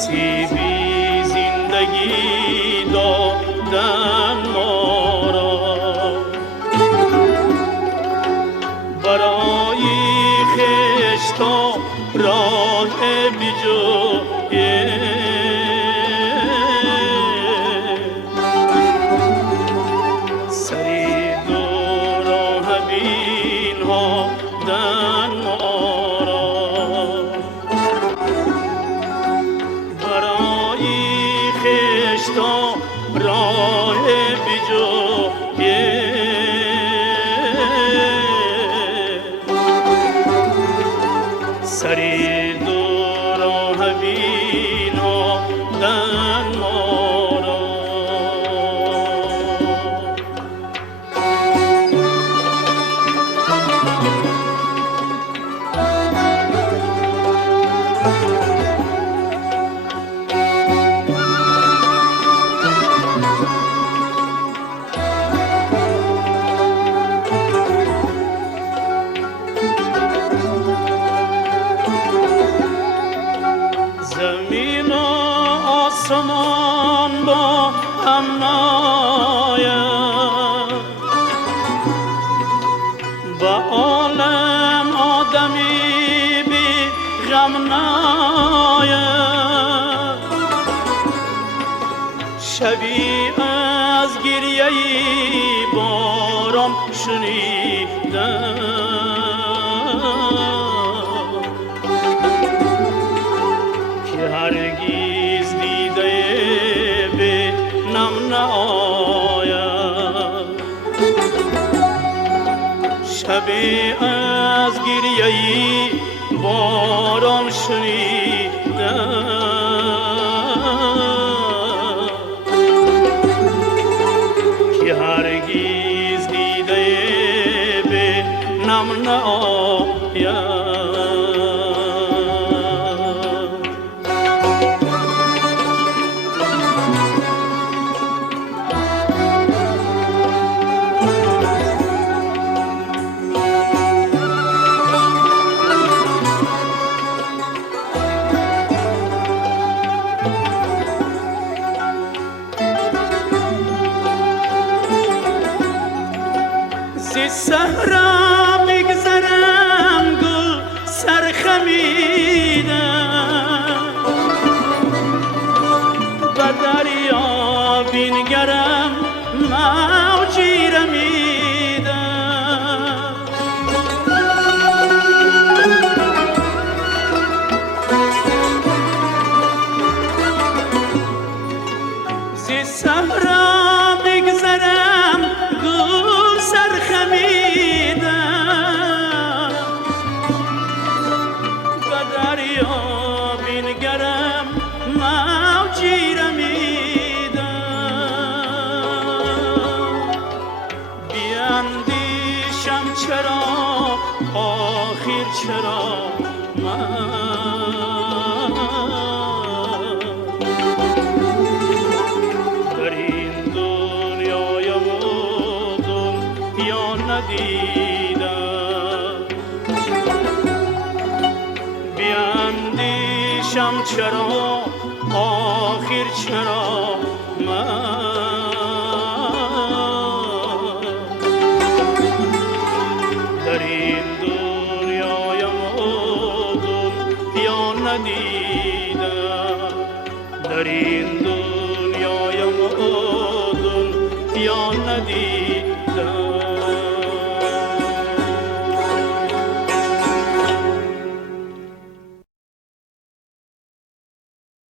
نصیبی زندگی دادن ما را، برای خشتا راه بیجایه سری دو راه بین ها دن ما را، برای خشتا راه بیجایه سری دو راه بین ها دن ما را. زمین و آسمان با هم ناید، با عالم آدمی بی غم ناید، شبی از گریه باران شنیدم هرگیز دیده به نم نآید، شبی از گریه باران شنیدم که هرگیز دیده به نم نآید. صحرا بگذرم گل سرخمیدم، به دریا بنگرم موجی رمیدم، ز صحرا بگذرم گل سرخمیدم، به دریا بنگرم موجی رمیدم، بیندیشم چرا آخر چرا من در این دنیای بودم یا ندیدم، بیندیشم چرا آخر چرا من در این دنیای بودم یا ندیدم، در این دنیای بودم یا ندیدم.